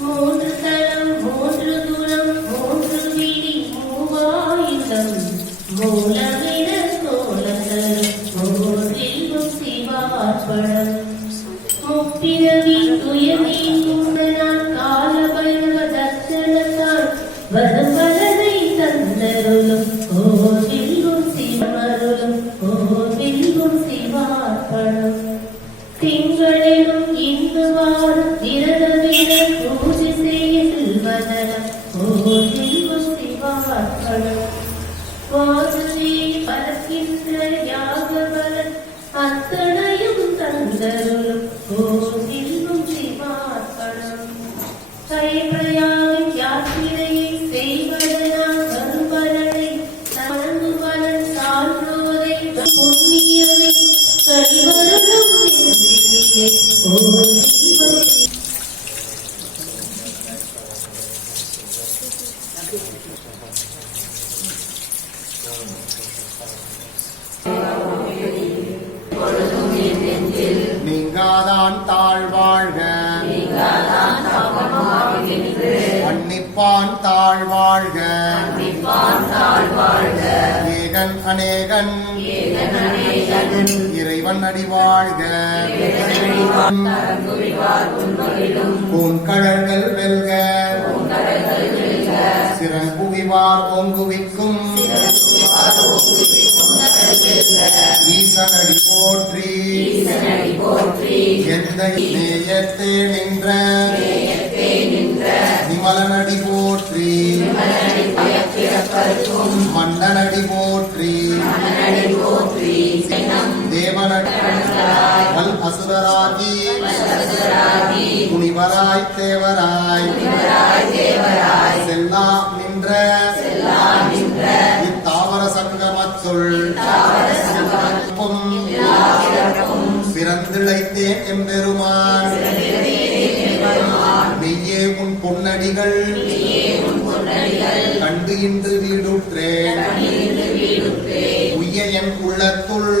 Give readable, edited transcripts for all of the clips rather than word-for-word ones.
மூன்று தளம் மூன்று தூரம் மூன்று விழி மூவாயுதம் மூலமிட கோலத்தரும் மூன்றில் சிவார்ப்பணம் முப்பிரவி துயரி குண்டனான் கால பைரவ தர்சனத்தால் வரம்பலனை தந்தருளும் ஓவில்கும் சிவமருளும் ஓவில்கும் சிவார்ப்பணம் திங்களிலும் இந்து வாரம் திரளவிட பூஜை செய்ய செல்வதனம் ஓவில்கும் சிவார்ப்பணம் வாசுவே பறக்கின்ற யாகபலன் அத்தனையும் தந்தருளும் ஓவில்கும் சிவார்ப்பணம் கைப்பிரயாவின் யாத்திரையை செய்வதனால் வருபலனை தனதுபலன் சான்றோரை புண்ணியமே கழிவருளும் நீங்காதான் தாழ்வாழ்க மன்னிப்பான் தாழ்வாழ்க ஏகன் அநேகன் இறைவன் அடிவாழ்க பூங்கழல்கள் வெல்க சிறங்குவிவார் ஓங்குவிக்கும் ஈசனடி போற்றி எந்த நேயத்தே நின்ற நிமலனடி போற்றி மன்னனடி போற்றி தேவனடி வல் அசுரராகி துணிவராய் தேவராய் செல்லா நின்ற இத்தாவர சங்கமத்துள் பிறந்திழைத்தேன் எம்பெருமான் மெய்யே உன் பொன்னடிகள் கண்டு இன்று வீடுற்றேன் உய்ய என் உள்ளத்துள்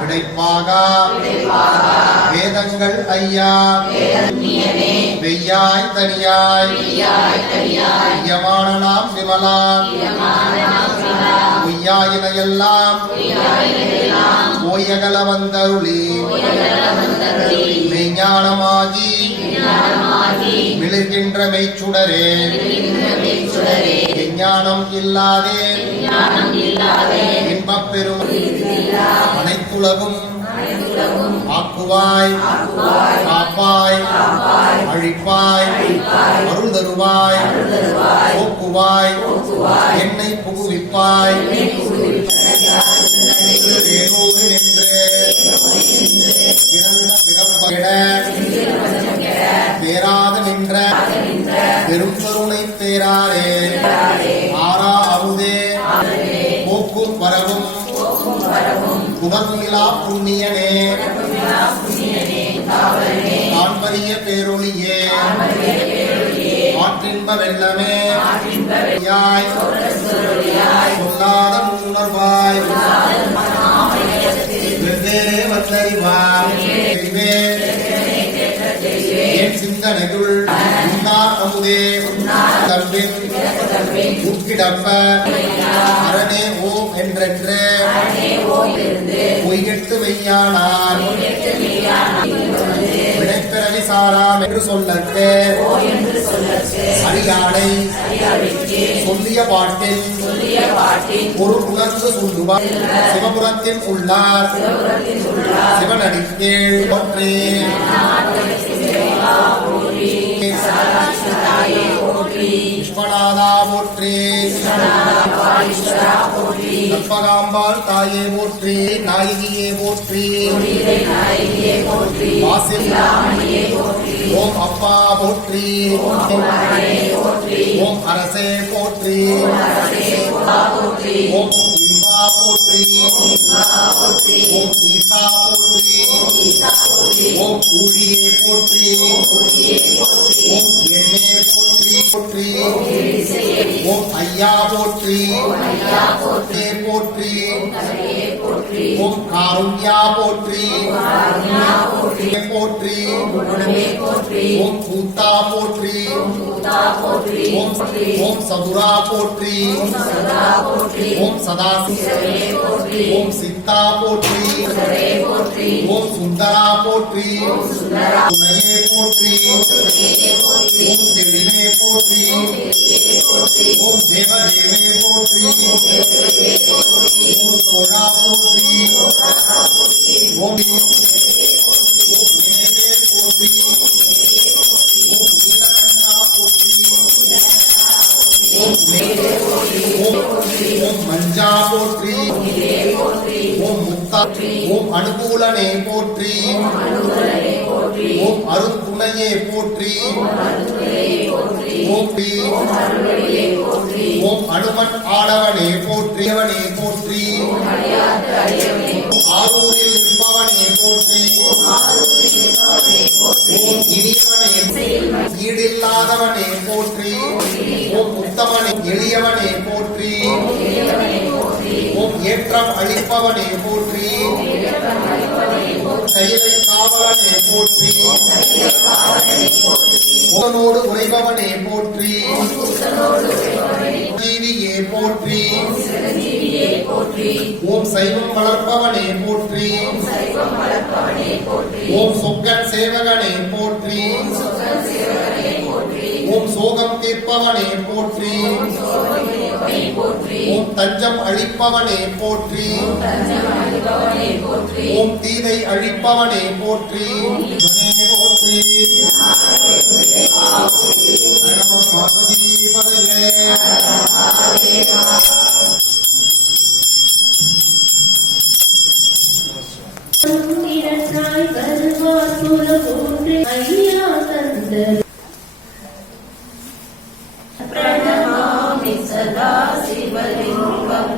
கிடைப்பாக வேதங்கள் ஐயா வெய்யாய் தனியாய் ஐயமான நாம் விமலா உய்யாயினையெல்லாம் ஓயகல வந்தருளி மெய்ஞானமாகி மிளிர்கின்ற மெய்ச்சுடரே விஞ்ஞானம் இல்லாதே இன்பப் பெரும் அனைத்துலகும் ஆக்குவாய் காப்பாய் அழிப்பாய் அருள் தருவாய் போக்குவாய் என்னை புகுவிப்பாய் ஏனோடு நின்று பிறந்த பிறப்பட பேராத நின்ற பெரும் கருணை பேராரே ஆரா அமுதே போக்கும் வரவும் புகழ்நிலா புண்ணியனே காண்பரிய பேரொழியே ஆற்றின்ப வெள்ளமே சொல்லாத உணர்வாய் வெவ்வேறே வந்தறிவாய் என் சிந்தனைக்குள் உன்னார் அமுதே தம்பின் உட்கிடப்ப அரணே ஓம் என்றென்று பொய்கெட்டு மெய்யானார் விடைப்பிறவி சாராம் என்று சொல்லற்கு சொல்லிய பாட்டில் பொருள் உணர்ந்து சொல்லுவார் சிவபுரத்தில் உள்ளார் சிவனடிக்கீழ் போற்றி விஸ்வநாதா போற்றி கற்பகாம்பாள் தாயே போற்றி நாயகியே போற்றி ஓம் அப்பா போற்றி ஓம் அரசே போற்றி ஓம் இன்பா போற்றி ஓம் ஈசா போற்றி ஓம் ஊழியே போற்றி ஓம் எண்ணே போற்றி போற்றி ஓம் ஐயா போற்றி போற்றி ஓம் காருண்யா போற்றி போற்றி ஓம் கூத்தா போற்றி ஓம் சதுரா போற்றி ஓம் சதா ஓம் சித்தா போற்றி ஓம் சுந்தரா போற்றி துணையே போற்றி ஓம் தெளிவே போற்றி ஓம் தேவதேவே போற்றி ஓம் தோழா போற்றி ஓம் மஞ்சா போற்றி ஓம் முக்தா ஓம் அனுகூலனே போற்றி ஓம் அருட்துணையே போற்றி ஓம் அனுமன் ஆடவனே போற்றியவனே போற்றி ஆரூரில் இருப்பவனே போற்றி ஓம் இனியவனே ஈடில்லாதவனே போற்றி ஓம் உத்தமனே எளியவனே போற்றி ஓம் ஏற்றம் அளிப்பவனே போற்றி செயலை காவலனே போற்றி ஓனோடு உரைபவனே போற்றி ஜீவியே போற்றி ஓம் சைவம் வளர்ப்பவனே போற்றி ஓம் சொக்கன் சேவகனே போற்றி ஓம் சோகம் தீர்ப்பவனே போற்றி ஓம் தஞ்சம் அழிப்பவனே போற்றி ஓம் தீதை அழிப்பவனே போற்றி போற்றி பார்வதி பதையே வருவார் போன்று ஐயா தந்த प्रणमामि सदा शिवलिङ्गम्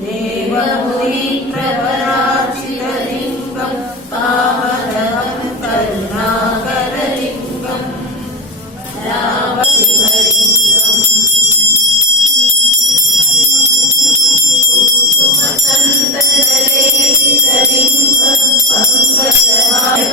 देवमुनि प्रवराचितलिङ्गम् पावनम् करुणाकरलिङ्गम् रामशिवलिङ्गम् कुसुमसन्दनलेपितलिङ्गम् पङ्कजमालिङ्गम्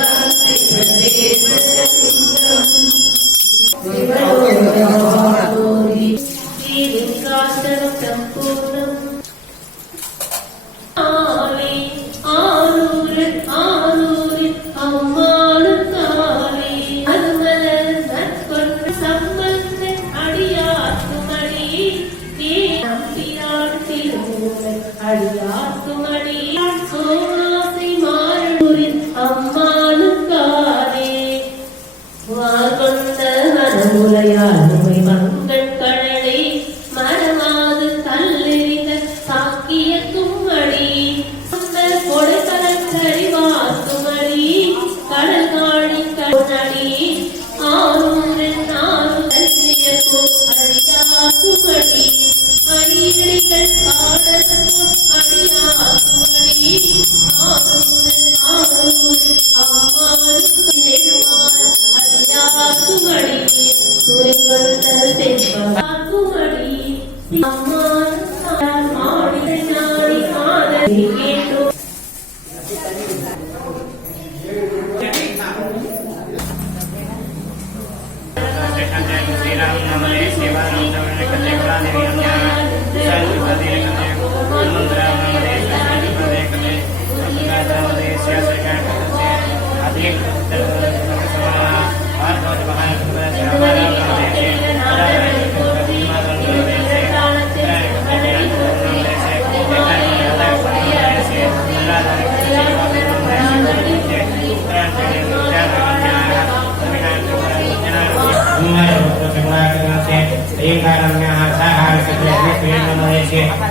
Thank you. श्रीकारम्याः साहारकत्रे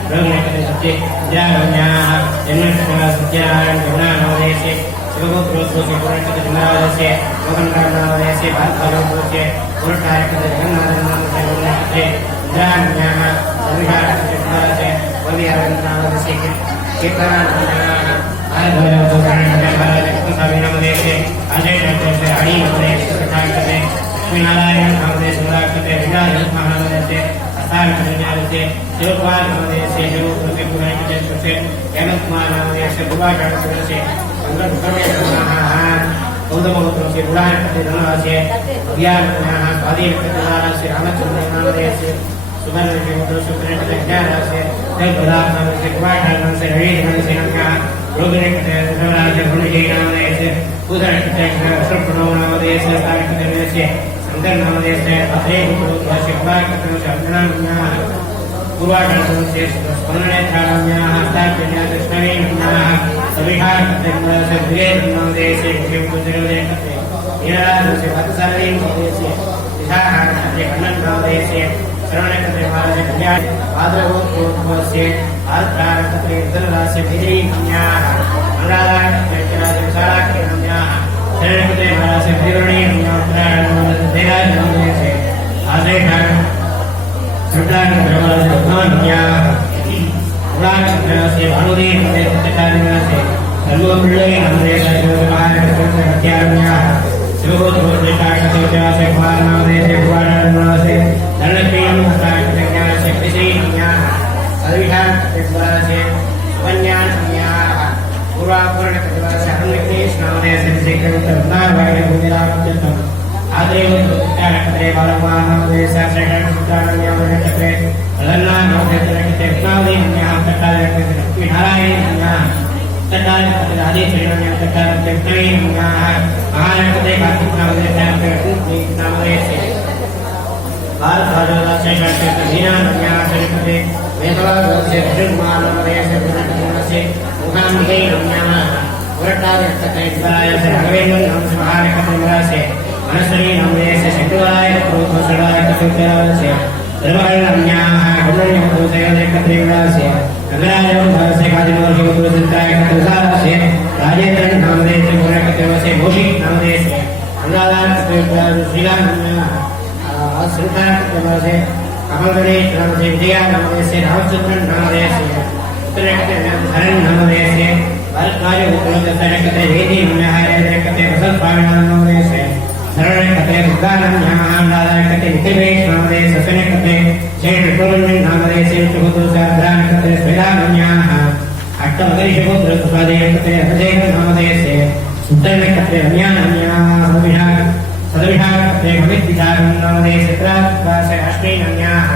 रोगिणकते विद्यारम्याः जन्मसत्यानारायणगुणानवदेशे शिवपुत्रोत्सवस्य पुरणकतजनावदेशे लोकन्रामनावदेशे भारतलोकस्य पुरटायकते जगन्नाथनामस्य रोगिणकते विद्यारम्याः सर्विहारकते वलियारन्नावदेशे कीर्तनारम्याः आयभैरवतोरणकते अजयनवदेशे अणिनवदेशे कथाकते नारायण नामदेश मुराकते विराज महानवदेशे असारकते शिवकुमार नामदेशे शिवपुत्र पुराणकते सुते हेमकुमार नामदेशे गुबाकते संगठनमेश्वरः गौतमपुत्रस्य पुराणकते धनवासे अभियानः स्वाधीनकते धनवासे रामचंद्र नामदेशे सुवर्णके पुत्रस्य ज्ञानवासे देवदास नामदेशे गुबाकते रविनामदेशे नमः रोगिणकते धनराजे भुणिजे नामदेशे पूजनकते सर्वप्रणव नामदेशे स्थानकते संदर नामदेशे अत्रे पुत्रस्य गुबाकते शब्दनामः पूर्वाकते स्मरणेत्राम्याः स्थापन्या कृष्णवेणम्याः सविहारकते नामदेशे पूजनकते नीराजसे वत्सरे नामदेशे विशाखाकते कन्ननामदेशे श्रवणकते महाराज कल्याण भाद्रवोत्सवस्य आर्द्राकते धनरास्य विजयीन्याः अनुराधाकते विशालाकते नाम्याः शरणकते महाराज विवरणीन्याः उत्तरायणनामदेशे नामदेशे आदेशाः श्रद्धाकते महाराज नाम्याः पुराणकते भानुदेवते सर्वपिल्लै नामदेशे महाराजकते अध्यात्म्याः शिवपुत्रस्य कुमारनामदेशे पुराणनामदेशे धनप्रियं कथाकते ज्ञानस्य विजयीन्याः सर्विहारकते द्वारसे सुकन्यान्याः पूर्वापूर्णकते अन्यकेश नामदेशे श्रीकृष्ण नारायणगुणिरामचन्द्रम् आदेव उत्तराकते बालकुमारनामदेशे श्रीकृष्णनारायणगुणिरामचन्द्रे अलन्नानामदेशे कृष्णावलीन्याः तट्टालकते लक्ष्मीनारायणन्याः तट्टालकते राजेश्वरीन्याः तट्टालकते कृष्णवेणीन्याः महाराजकते कार्तिकनामदेशे नामदेशे भारतराजस्य शास्त्रस्य दीनान्याः श्रीकृते वेदवादस्य भृगुमानवदेशे पुनर्नमसे मुखाम्बिके नम्याः पुरटायकते द्वारायसे राघवेन्द्रनामस्य महाराजकते निवासे मनस्वी नामदेशे शक्तिवाय प्रोत्सडायकते उत्तरावसे धर्महरणम्याः गुणन्यमतोसयोदेकते निवासे नगराजवंशस्य कादिनवर्षिकतोसंतायकते उसारसे राजेन्द्रन नामदेशे पुरकते वसे भूषिक नामदेशे अनुराधाकते श्रीरामन्याः श्रीकांत नामदेशे कमलगणेश नामदेशे विजया नामदेशे रामचंद्रन नामदेशे उत्तरकते धरण नामदेशे भरद्वाज उत्तरकते वेदी नामदेशे वसंतस्वामी नामदेशे शरणकते दुर्गानाम्याः अनुराधाकते नितिवेश नामदेशे ससनकते शेषपुरण्यन नामदेशे चतुर्दशाभ्राणकते स्वेदानाम्याः अष्टमगरिषपुत्रस्वादेकते अजय नामदेशे उत्तरकते रम्यानाम्याः सदविहारकते भविद्विचारं नामदेशे त्रासवासे अश्विनाम्याः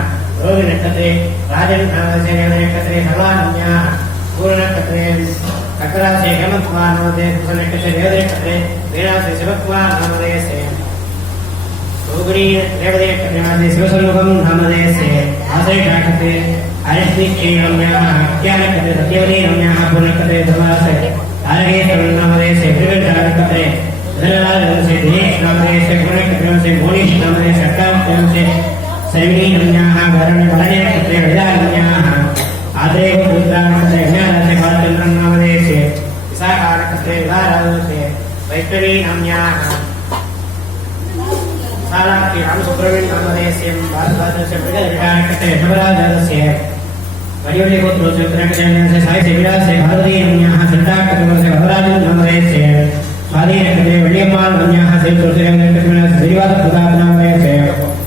रोगिणकते राजन नामदेशे नयनकते सर्वानाम्याः पूर्णकते ककरासे हेमकुमार नामदेशे कुसनकते देवदेकते वीरासे शिवकुमार नामदेशे रोगिणी देवदेकते नामदेशे शिवसन्मुखं नामदेशे आश्रयशाकते आयस्निक्षीणम्याः अज्ञानकते सत्यवतीनम्याः पूर्णकते धर्मासे आरगेश्वरं नामदेशे त्रिवेदारकते धनराजवंशे दिनेश नामदेशे पूर्णकते मोनीश नामदेशे अट्टावंशे सर्विणीनम्याः वरणकते विदानम्याः आदेव रुद्राकते ज्ञानसे बालचन्द्रन नामदेशे विशाखाकते विदाराजवंशे वैष्णवीनाम्याः सालाकते रामसुब्रह्मण्य नामदेशे भारतवर्षस्य विजयविहारकते शबराजवंशे वरिवलिपुत्रस्य उत्तरकते साहित्य विलासे भारतीयन्याः श्रद्धाकते भवराजन नामदेशे स्वाधीनकते वल्यम्मान्याः श्रीतुलसीरङ्गकते श्रीवासप्रतापनामदेशे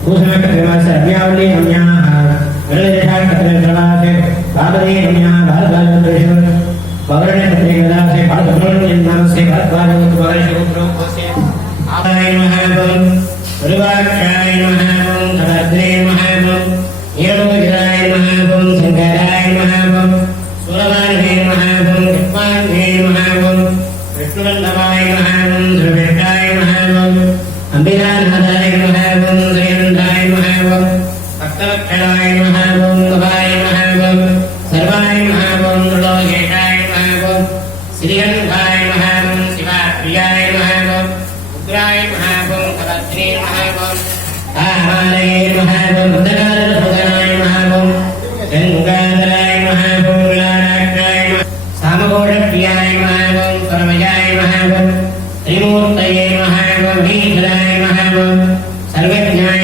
भूषणकते अज्ञावलीन्याः वेलदेशाकते जलासे भारतीयन्याः भारतवर्षस्य पौरणकते विलासे भारतवर्षस्य नामसे भारतवर्षस्य आदाय महाबल रुवाक्षाय महाबल धरद्रे महाबल नीलोजराय महाबल शंकराय महाबल सुरवाय महाबल विद्वांगे महाबल विष्णुवल्लभाय महाबल ध्रुवेटाय महाबल अंबिकानाथाय महाबल श्रीनंदाय महाबल भक्तवत्सलाय महाबल नभाय महाबल सर्वाय महाबल लोकेशाय महाबल श्रीगंधाय महाबल शिवाप्रियाय महाबल उग्राय महाबल कलत्रे महाबल आहालये महाबल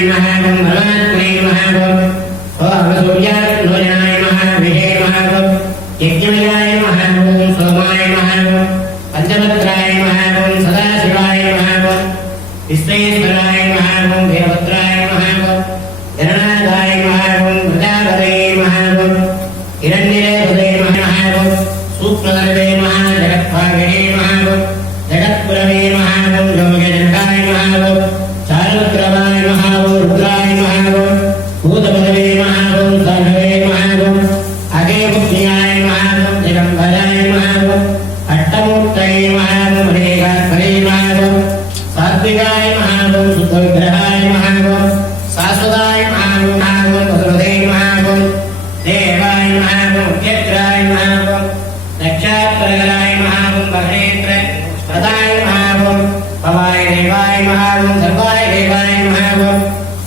नमः ओम परमात्मने नमः ओम सूर्याय नमः विहे नमः यज्ञमयाय नमः ओम सोमाय नमः पंचभद्राय नमः ओम सदाशिवाय नमः विश्वेश्वराय नमः ओम वीरभद्राय नमः गणनाथाय नमः ओम प्रजापतये नमः हिरण्यरेतसे नमः सूक्ष्मदर्वे नमः जगत्भागिने नमः जगत्पुरवे नमः योगजनकाय नमः चारुद्रवाय नमः रुद्राय नमः भूतपदवे नमः सर्वे नमः अगे बुद्धियाय नमः दिगंबराय नमः अट्टमूर्तये नमः मणिकात्मने नमः सात्विकाय नमः सुखविग्रहाय नमः शाश्वताय नमः वसुदेवाय नमः देवाय नमः उद्यत्राय नमः दक्षाप्रगराय नमः महेन्द्र पदाय नमः भवाय देवाय नमः सर्वाय देवाय नमः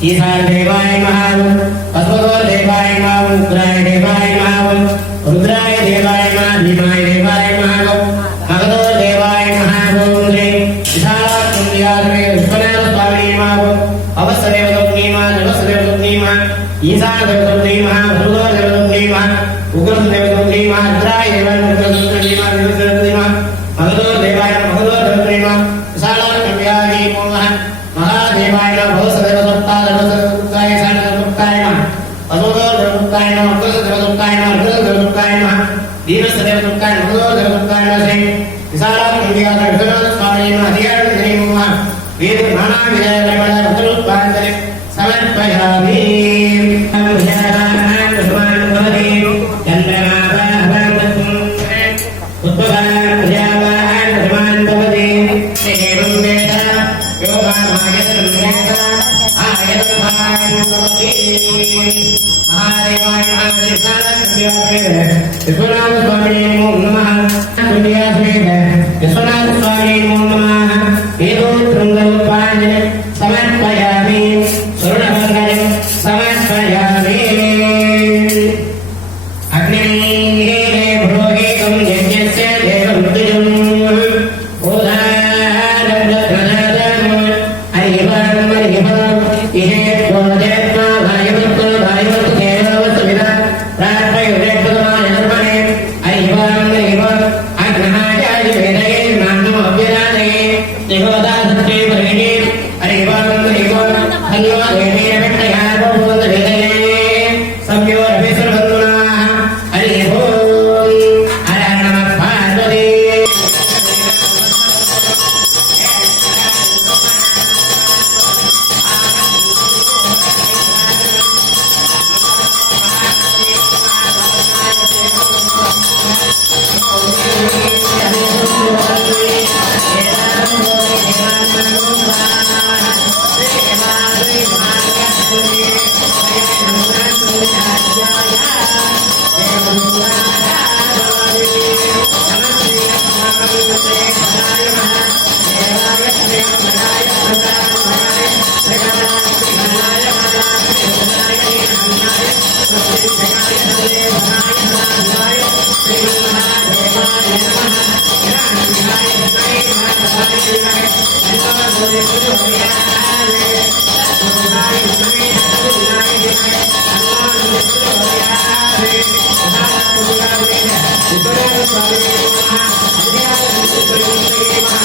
ईशान देवाय नमः पद्मगोर देवाय नमः रुद्राय देवाय नमः रुद्राय देवाय नमः भीमाय देवाय नमः मगधोर देवाय नमः श्री विशालात्मयात्मे विश्वनाथ स्वामी नमः अवसरेव नमः नमस्तेव नमः ईशान देव नमः भूगोर देव नमः उग्रम देव नमः रुद्राय देवाय नमः मगधोर देवाय मगधोर देव नमः विशालात्मयात्मे नमः महादेवाय भवसदेव सत्ताय सत्ताय सत्ताय नमः अजोगर देवताय नमः अग्रज देवताय नमः अग्रज देवताय नमः दीनस देवताय नमः अजोगर देवताय नमः श्री विशालात्मयात्मे विश्वनाथ स्वामी नमः हरिहर नमः वेद नाना विजय रमण उत्तरोत्पादने समर्पयामि विश्वनाथ स्वामी नमः विश्वनाथ स्वामी नमः वेदोत्तरङ्गोपायने समर्पयामि स्वर्णमङ्गलं समर्पयामि अग्निमीरे भोगेकं यज्ञस्य देवं तुजम् ओधारब्धप्रदादम् हरिवं इहे त्वोदेत्वा भायवत्तो भायवत्तो देववत्तो विदा प्रार्थयोदेत्तमाय सर्वणे हरिवं अग्नहाय वेदये नामो अभ्यदानये देवदासत्ते परिणे हरिवं हरिवो देवे विष्णया भवतो वेदये सम्यो रविसर्वन्नाः हरि ओम हर नमः पार्वती Thank you.